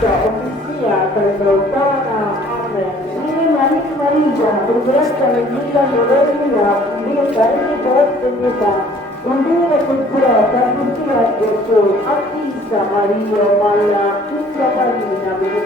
Ossia Caldona Maria, progressa nel vita moderna, diventa posto di età, un bene culturata, cultura Gesù, artista Maria, Malla, tutta Marina, per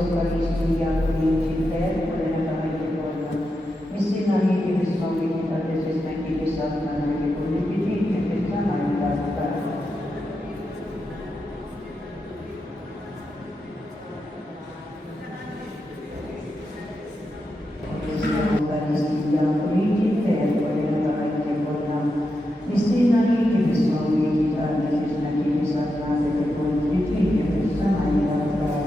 Eucaristia Comunitaire della Camericona. Missionari che sono visitate sestenti di Satana e condividi e pensano in realtà. Eucaristia Comunitaire della Camericona. Missionari che sono visitate sestenti di Satana e condividi e pensano in realtà.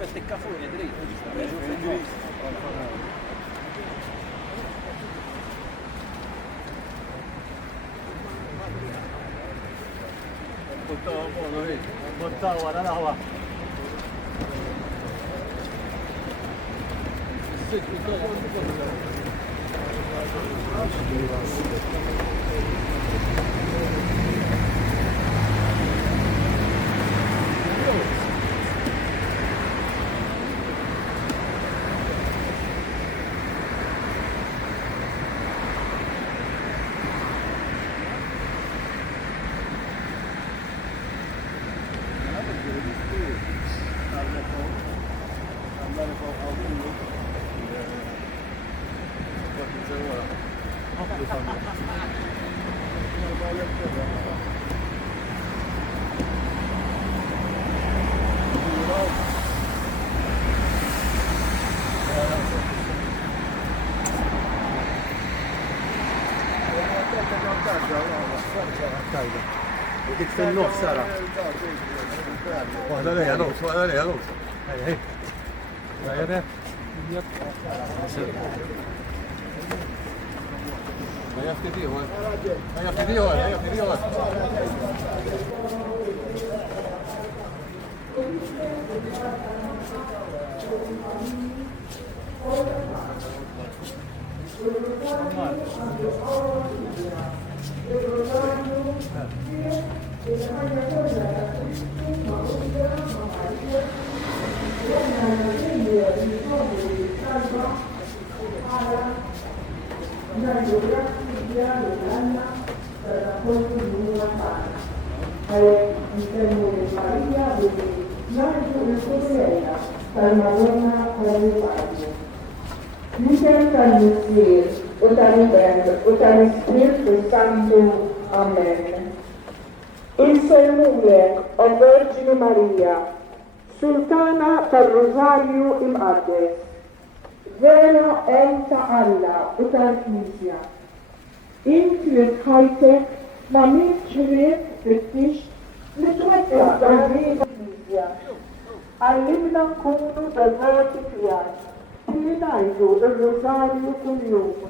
aspetta il cafone dritto, ci sta bene. Bottava la lava. وديك في النص سارة وهذا ليه نص وهذا ليه نص هي هي هيا افتديه هيا افتديه هيا افتديه Spirito Santo. Amen. Il Salmone, o Vergine Maria, Sultana Rosario Imades, Vera Elta Allah, Utarkisia, Intuit Hightech, Mamit Chirif, British, Litwetta, Arvisia, Allimna Kunu dal-Voti Fiyat, Pinajdu il-Rosario kull-jum,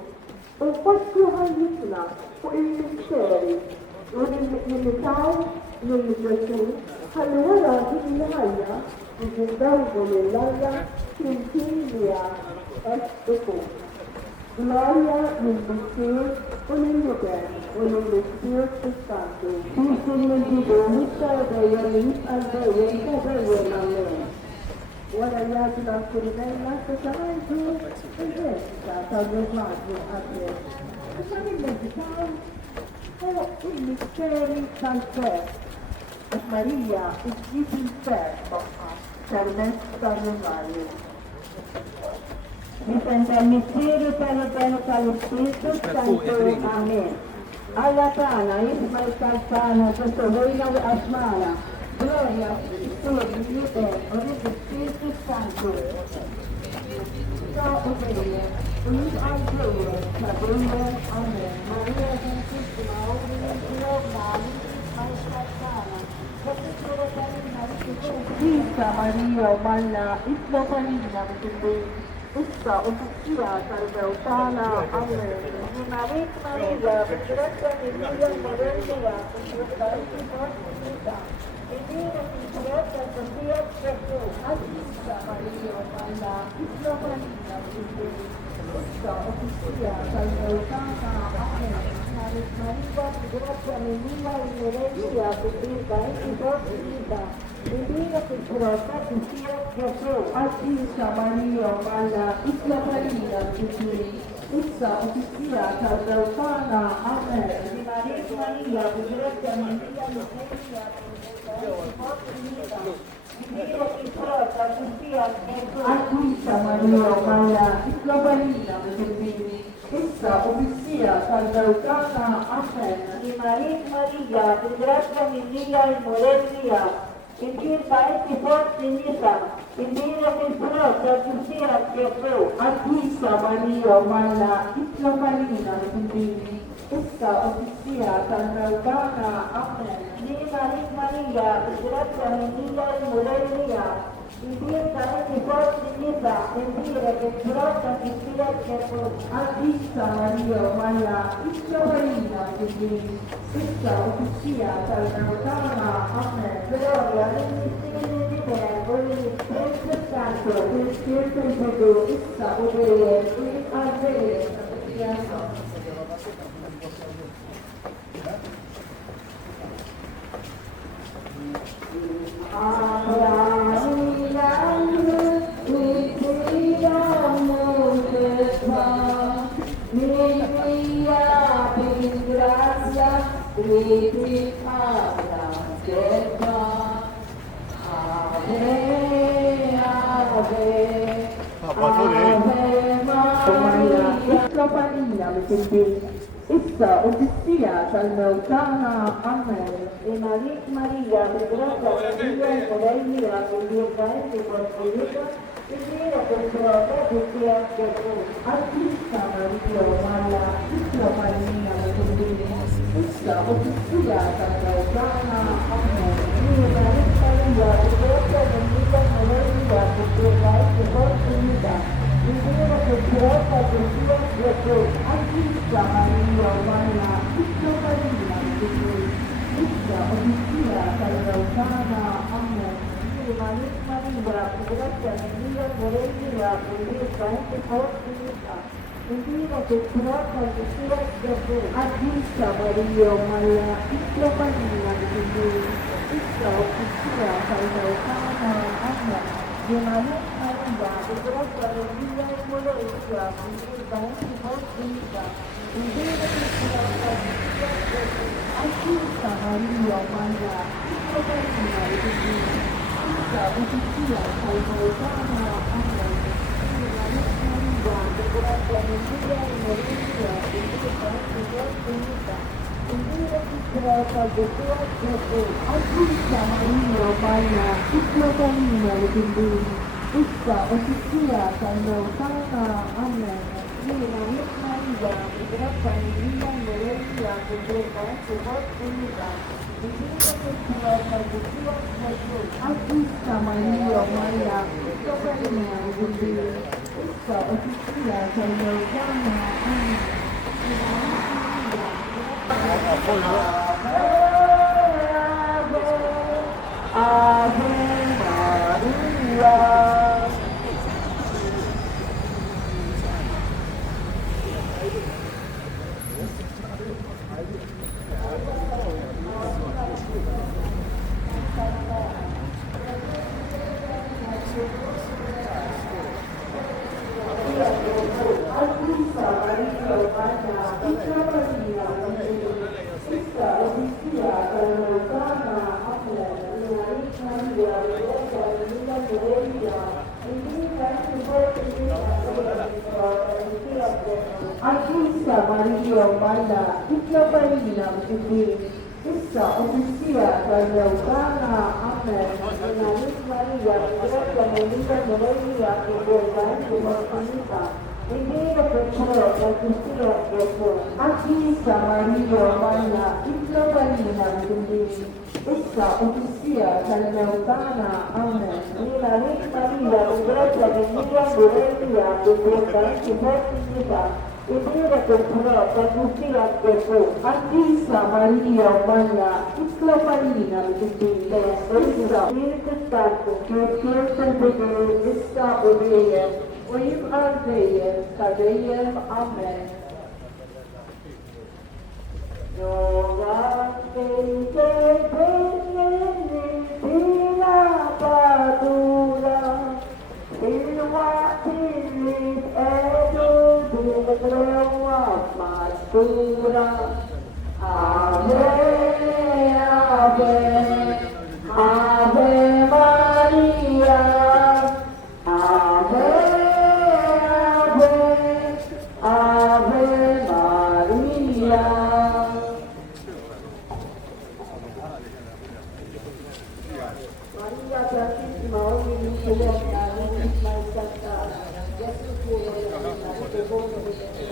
u fassu ħajjitna fuq il-misteri u nimitaw mill-ġesun ħalli wara din ħajja nġindawgu lill-Alla kien li qed ikun. Gloria lill-Missier u lill-Lugen u lill-Ispirtu Santu. Kif il-Nġidu nista' dejjem li jibqa' dejjem ta' dejjem amen. Wara jgħadu l-Kurinella s-samantu il-ġesta tal-Rosario għaddes. Issa nimmeditaw fuq il-misteri tal-fer. Għax Marija iġġib il-fer baqqa permezz tal-Rosario. Dipenda il-misteri tal-Spiritu Santo. Amen. Alla Tana, Ismael Calfana, Sottovina u Asmana. Gloria, Spirito, Spirito Santo. So obeye, unit al Dio, Sabine, Amen. Maria Santissima, Ordine, Nali, Maestratana, Vita Maria, Malla, Isla Panina, Issa uffizija tal-Bewtana, Amen. Ġunarit Maria, b'ġretta Emilia Morellija, b'ġretta Morellija. Edina Fitretta Sofia Gesù, Assista Maria, Malla, Isla Panina, Issa uffizija tal-Bewtana, Amen. Ġunarit Maria, b'ġretta Emilia Morellija, b'ġretta Morellija. Edina Fitretta Sofia Gesù, Assista Maria, Malla, Isla Panina, Issa uffizija tal-Bewtana, Amen. Ġunarit Maria, b'ġretta Emilia Morellija, Acquista Maria Malla, Isla Panina, Issa uffizija tal-Bewtana, Amen. Ġunarit Maria, b'ġretta Emilia Morellija, Inġil paesi forti nisa, il-dina fil-frott tal-Ġustija Gesù. Acquista Maria Malla, Isla Panina, Issa uffizija tal-Bewtana, Amen. Ġunarit Maria, b'ġretta Emilia Morellija, in direttamente forti di età e dire che grossa che sia che Adista Maria Maria, Istrovarina, quindi essa officia salvatana a me, gloria all'esistenza di tempo, pertanto il Spirito di Dio, essa ovvero e avere sia essa odissia salvautana a me. e Maria, pregata Maria, modelli della condizione qualcosa, e dire che grossa che sia che Adista Maria Maria, Istrovarina, quindi essa odissia salvautana a me. Adista Maria Maria, Istrovarina, quindi essa odissia salvautana a me. Adista Maria Maria, Istrovarina, quindi essa odissia salvautana a me. Adista Maria Maria, Istrovarina, quindi essa odissia salvautana a me. Adista Maria Maria, Istrovarina, quindi essa odissia salvautana a me. Adista Maria Maria, Istrovarina, quindi essa odissia salvautana a Ave Maria. Adista Maria Maria, Istrovarina, quindi essa odissia salvautana a me. Adista Maria Maria, Istrovarina, quindi essa odissia salvautana a me. Adista Maria Maria, Istrovarina, quindi essa ovvero e avere sia Amen. Ave, Ave, Ave Maria, Ave, Ave, Ave Maria. Maria Santissima, ogni misericordia, l'ultima istantanea, Gesù pure,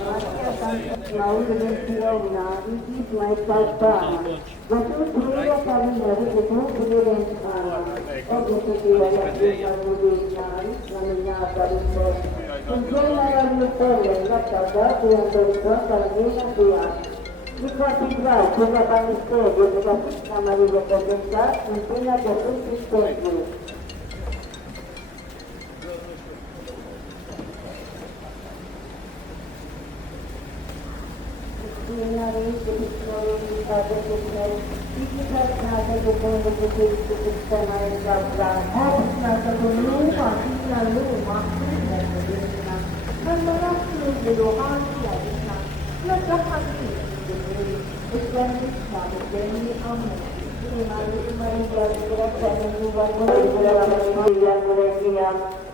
Maria Santissima, ogni misericordia, Antonella, Isma e Salpana, ma tutti io cammino di tutti le vent'anni, oggi si dice la chiesa modernale, la mignata di sé. Insieme alla mia storia, la casa, che andò di fronte alla mia anni. Di quantificare quella panisteria della piccola Maria Presenza, insegna per tutti i secoli.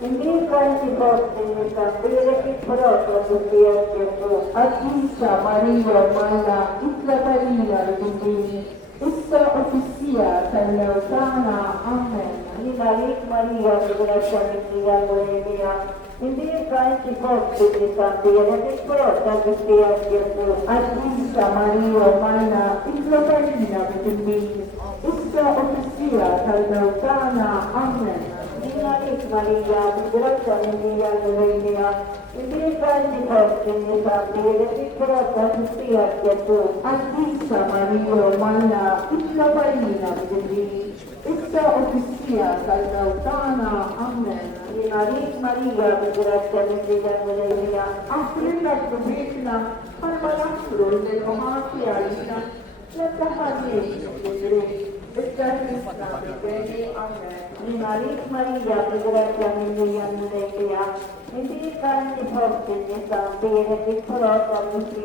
Invece quanti posti sapere che proprio tutti Attisa Maria Malla, Isla Carina di essa officia Salutana, Amen. Maria, ringraziamenti da Bolivia. Invece quanti posti di sapere che proprio tutti Attisa Maria Malla, Isla Carina di essa officia Salutana, Amen. Maria, ringraziamenti da Bolivia. Invece quanti posti di sapere che proprio tutti Attisa Maria Malla, Isla Carina di essa officia Salutana, Amen. Maria, ringraziamenti da Bolivia. Africa Subitna, Almanastro del Mohati Alina, la Tahani, Maria, ringraziamenti da Bolivia. Invece quanti posti di sapere che proprio tutti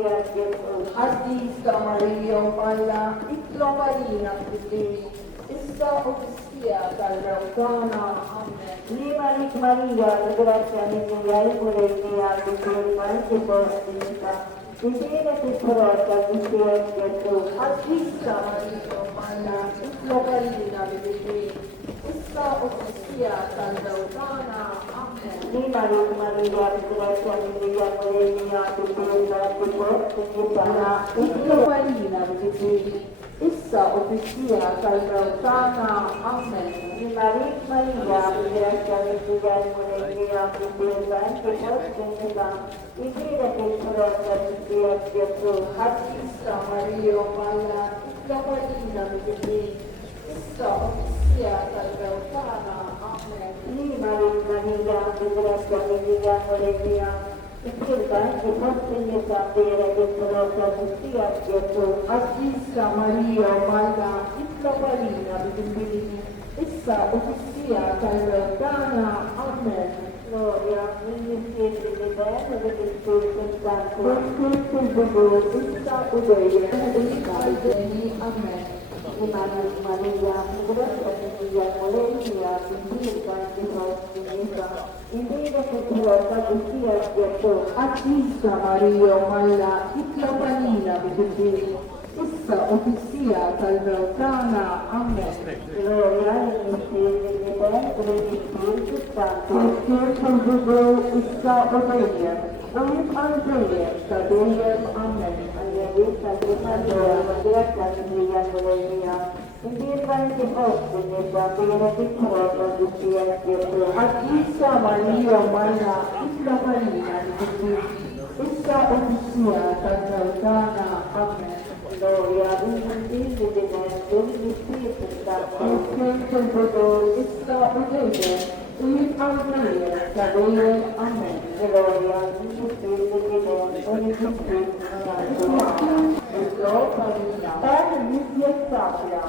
Attisa Maria Malla, Isla Carina di essa officia Salutana, Amen. Maria, ringraziamenti da Bolivia, che quanti posti di sapere. Vedere che porta di Gesù, Attisa Maria Malla, Isla Carina di essa officia Salutana, Amen. Maria, ringraziamenti da Bolivia, che quanti posti di sapere. Isla Carina di essa officia Salutana, Amen. Maria, ringraziamenti da Bolivia, che quanti posti di sapere. Vedere che porta di Gesù, Attisa Maria Malla, Isla Carina di essa officia Salutana, Amen. Maria, ringraziamenti da Bolivia, che quanti posti di sapere che porta di Gesù, Attisa Maria Malla, Isla Carina di essa officia Salutana, Amen. Gloria, negli spiriti di bene e di Spirito Santo, con tutto il dolore, sta ubbidire, Amen. Maria, ringraziamenti da Bolivia, che quanti posti di sapere. Invece che porta di Gesù, Attisa Maria Malla, Isla Carina di essa officia Salutana, Amen. Gloria, negli spiriti di bene e di Spirito Santo, con tutto il dolore, sta ubbidire. Amen. Invece quanti posti di sapere che cosa tutti Attisa Maria Malla, Isla Carina di essa officia Salutana, Amen. Gloria, negli spiriti di bene e di Spirito Santo, con tutto il dolore, sta ubbidire. Amen. Gloria, negli spiriti di bene e di Spirito Santo. Misja Sapia,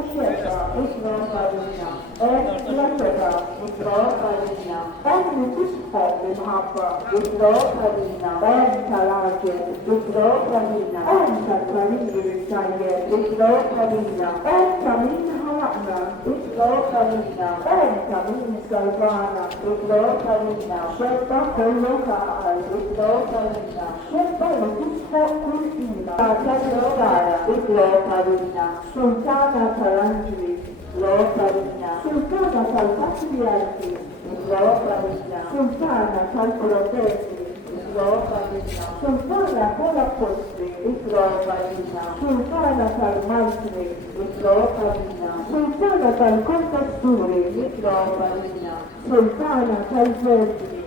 Uświęta, Sultana Salvatri, Slovenia, Sultana Calprotesi, Slovenia, Sultana Colapostri, Slovenia, Sultana Calmantri, Slovenia, Sultana Calcontasturi, Slovenia, Sultana Calverdi,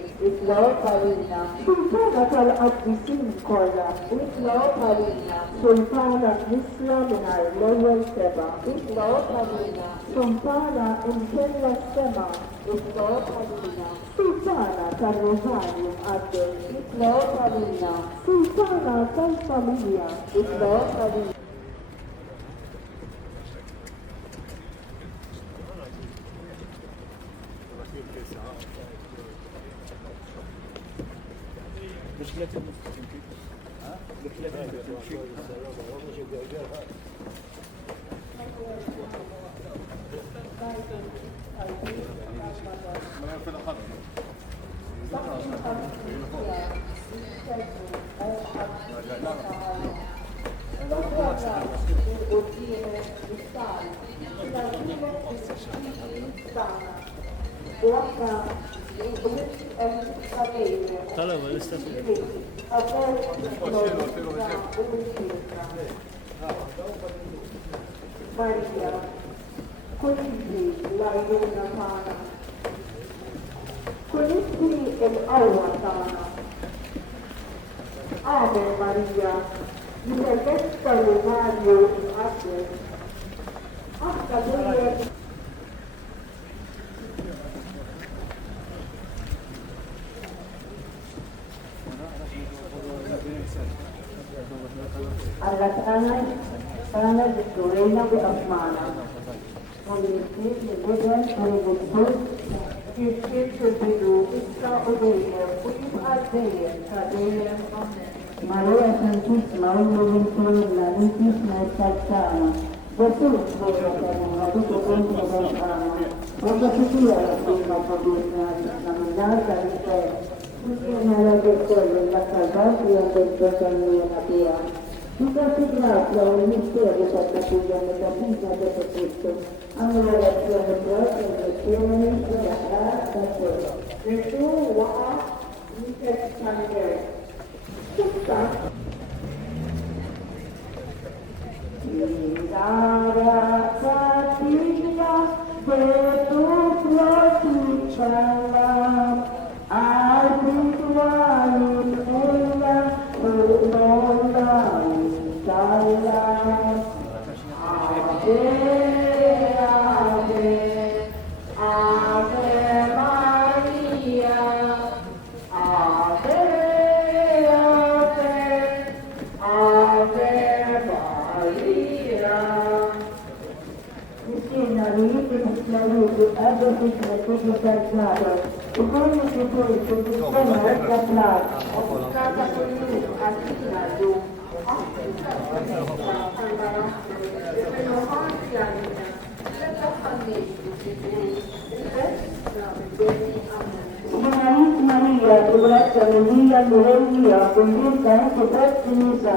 Slovenia, Sultana Calabdisin Kolla, Slovenia, Sultana Islamina Lowell Seba, Slovenia, Sultana Intella Sema, Slovenia, Sultana Calrosarium Adel, Slovenia, Sultana Calfamilia, Slovenia. Maria, così la luna sana, così l'alwa sana. Ave Maria, mi resta l'omario di Ade, hasta dove alla sana di Torena di Asmana, con il figlio di Vedran, con il Bud, il figlio di Luisa Odeia, Uib Adeia, Adeia, Maria Santissima, ogni ventura, l'intissima e saltana, Gesù sveglia tutto contro lontano, quando si sia la prima povertà, la mandata di te, tutti nella persona, la salvatria del fratello Maria. Ti date grazia al mistero per la tua metafisica del Cristo, ammirazione propria del Signore della grazia sua. Gesù va in te tutta la razza figlia che tu proteggerai ai rituali ella non la installa. Ave, Ave, Ave Maria, Ave, Ave, Ave Maria. Insieme all'inizio di Claudio, Ave Figlio Salvato, e come si può istituzione è caplato, è stata con lui, a Sinaio, Maria, Giulietta, Melia, Lorelia, convinta anche presso Nisa,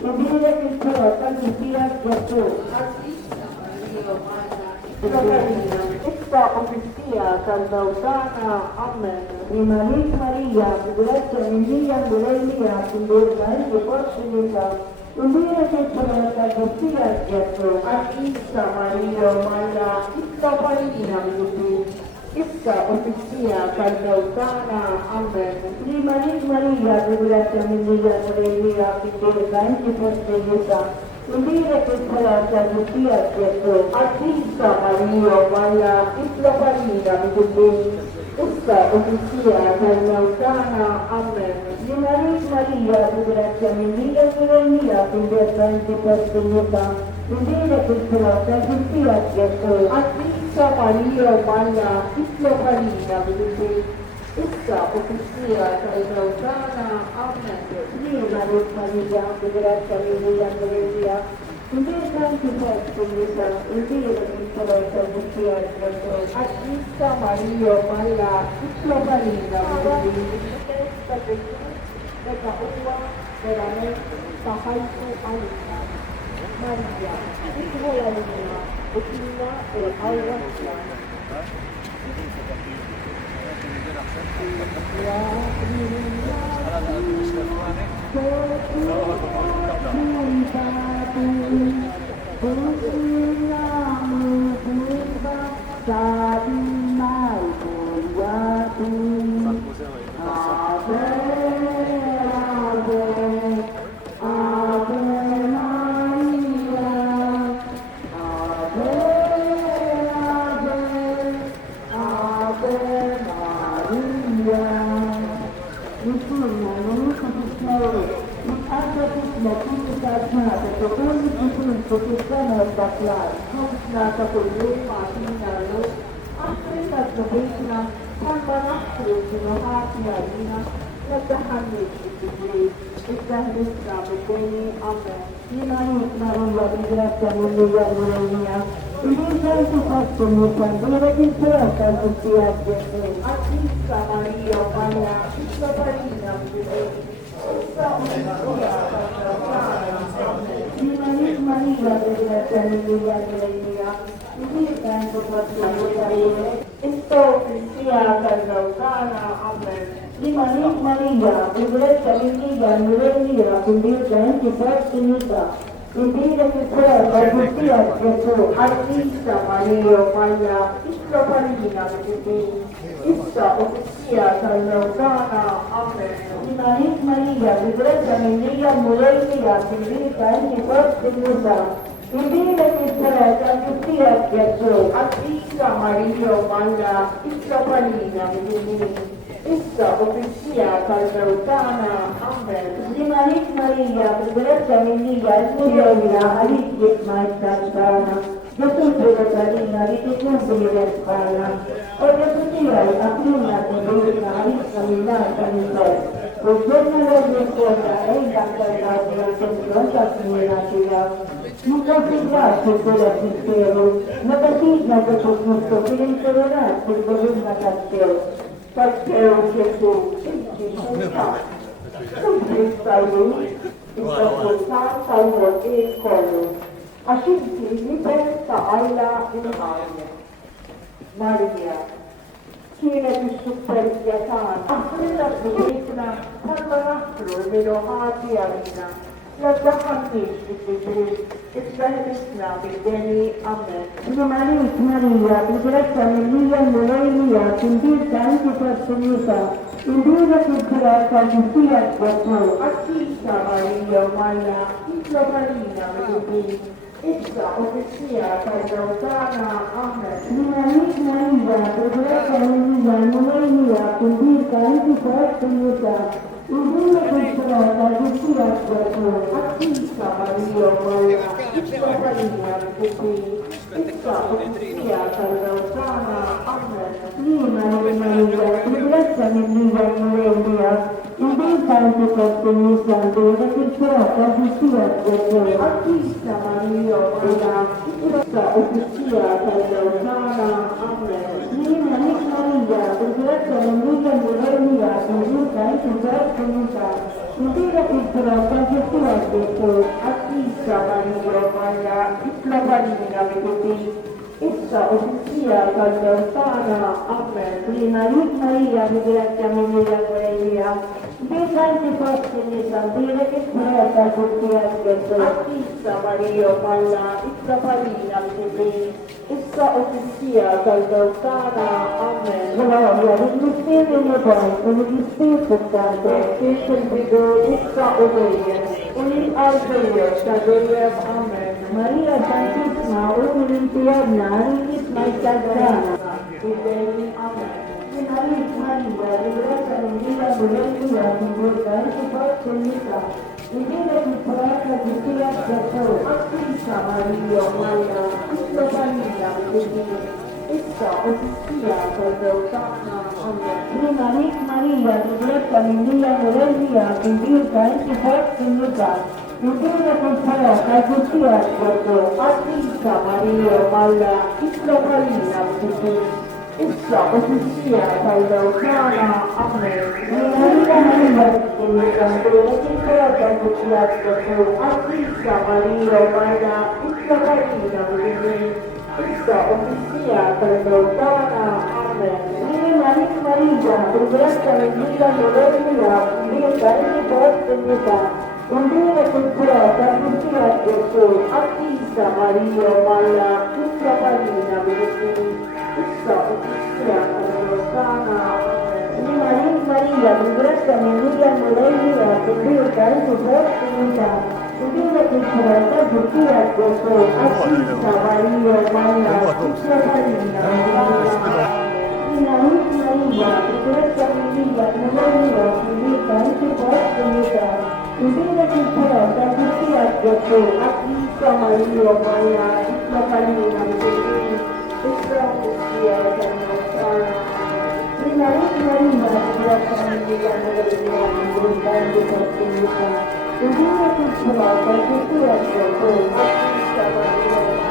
e dire che il tuo tanto sia Gesù. Esta officia salvautana, Amen. Rimanit Maria, Giulietta, Melia, Lorelia, convinta anche presso Nisa, e dire che il tuo tanto sia Gesù. Artista Maria, Maria, ista farina, Issa officia salvautana, Amen. Rimanit Maria, Giulietta, Melia, Lorelia, convinta anche presso Nisa, e dire che sarà stato sia Gesù. Artista Maria, Maria, ista farina, issa officia salvautana, Amen. Rimanit Maria, Giulietta, Melia, Lorelia, convinta anche presso Nisa, e dire che sarà stato sia Gesù. Artista Maria, Maria, ista farina, issa officia salvautana, Amen. Viva Maria, Grazia Maria, Maria, invece anche questo mi sa, il Dio che sarà salvatia il Gesù. Artista Maria, Maria, issa farina, testa Gesù, della uva, veramente, sahaitu alina. Maria, ito la luna, utina e Allah. Maria, progressa nella moderna, diventa anche post-età, non deve considerata cultura Gesù, attista Maria, Maria, tutta Marina, perché questa Maria, progressa nella moderna, diventa anche post-età, non deve considerata cultura Gesù, attista Maria, Maria, tutta Marina, Maria, progressa nella moderna, diventa anche post-età. Udine culturata tutti a Gesù, a Cristo Maria, Maria, la Palina, e strano sia la nostra. Prima Maria, la famiglia, la grande fortuna. Udine culturata tutti a Gesù, a Cristo Maria, Maria,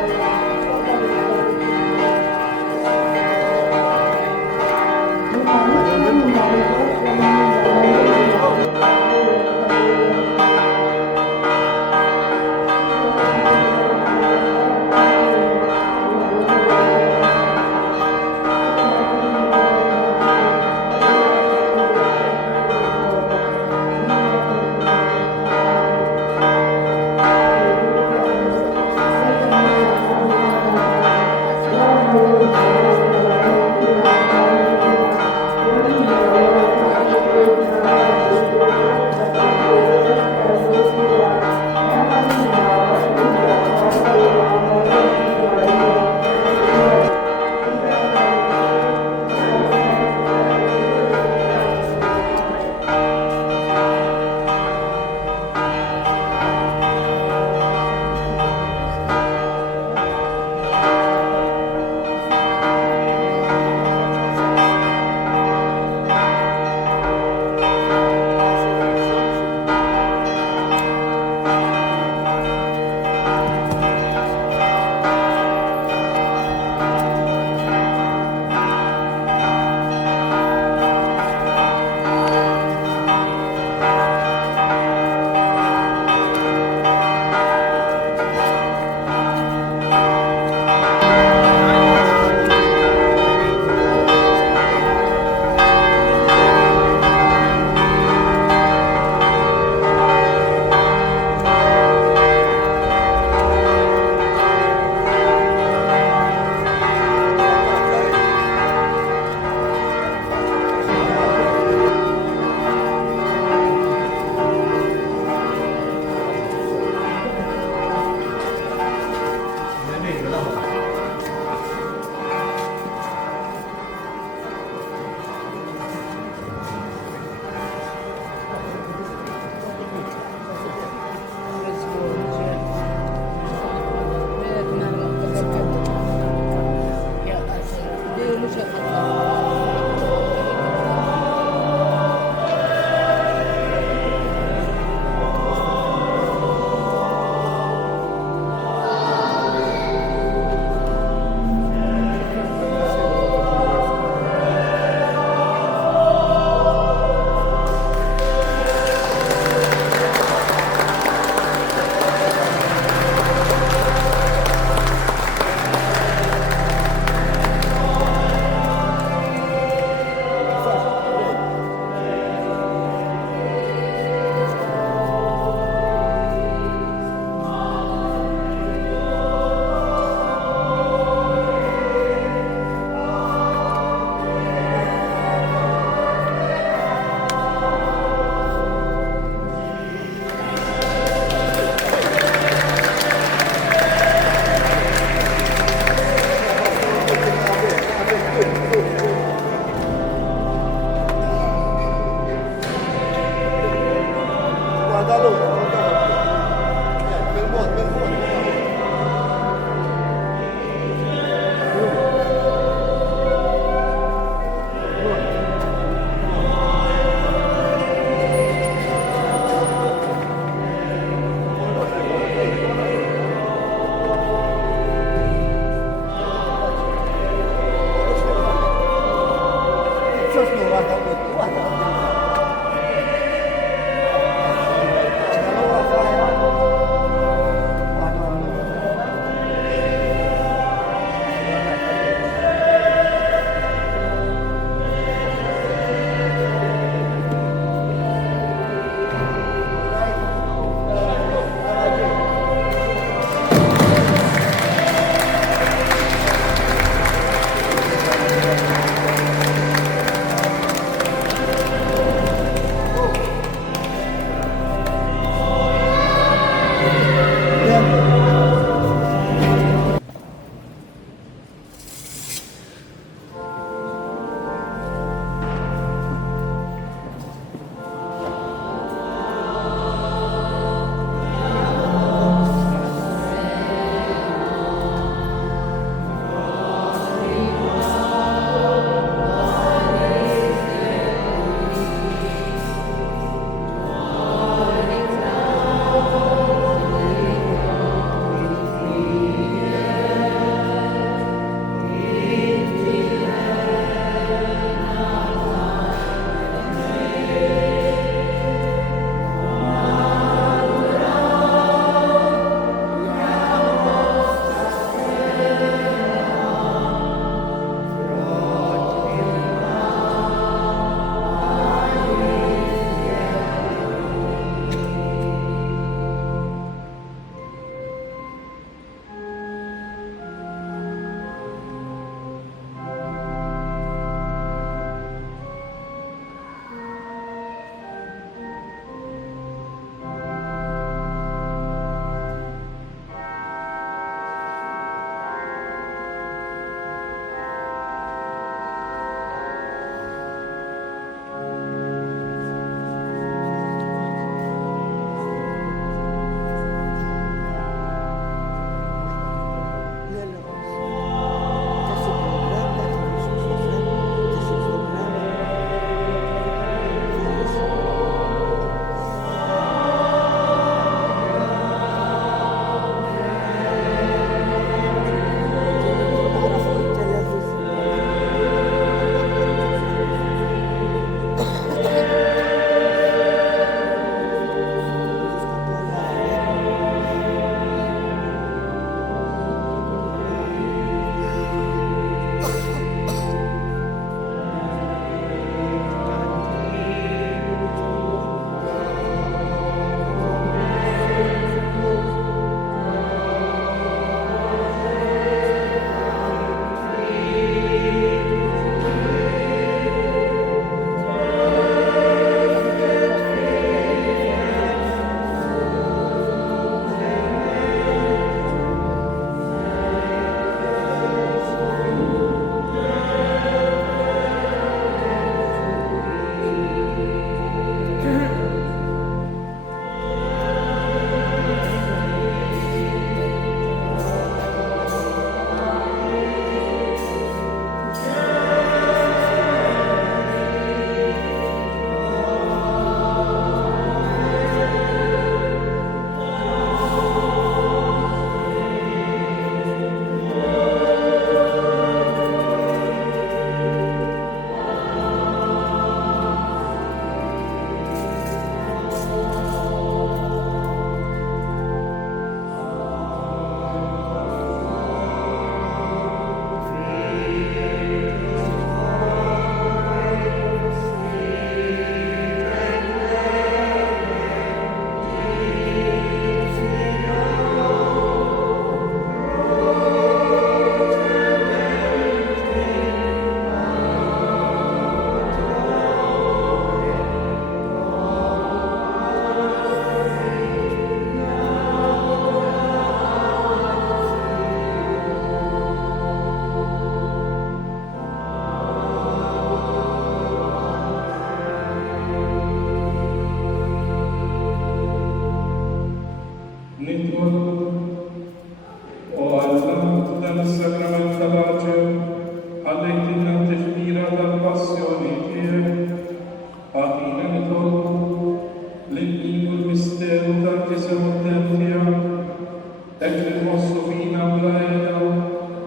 il mistero che siamo attenti a, ecco il vostro fino a plena,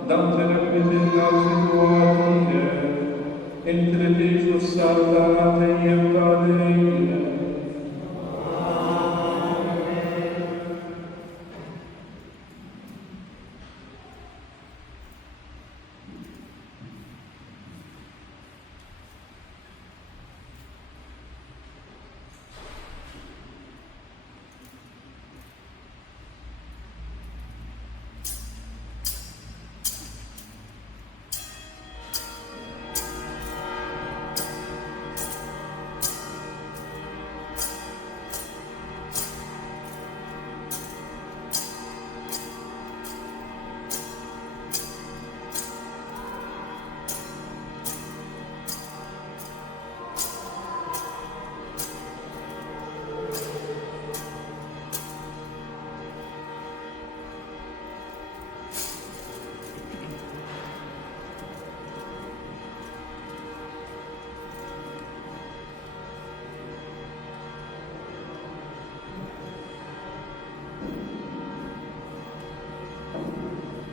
dante la crederlace tuatie, entre te salvate e evadere.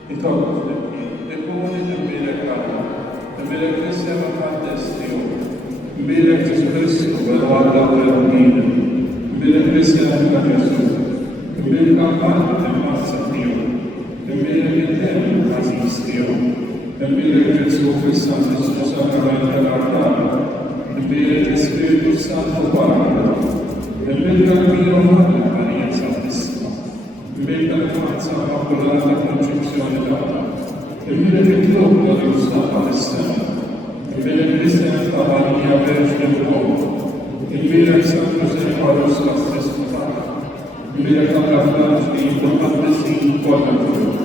Ricordo e come bere calma, e bere Cristo è la destro, bere Gesù Cristo per la guardare bere Cristo è la Gesù, bere campante mazza Dio, e bere che temo asistio, e bere Gesù Cristo sacramento l'altare, e bere che Spirito Santo parla, e bere cammino Maria Santissima, e bere la mazza apolata concezione data, e bere che troppo di usta palestina, e bere Cristo Maria Vergine d'uomo, e bere San Giuseppe Paolo la stessa e bere che la flash di importante si incontra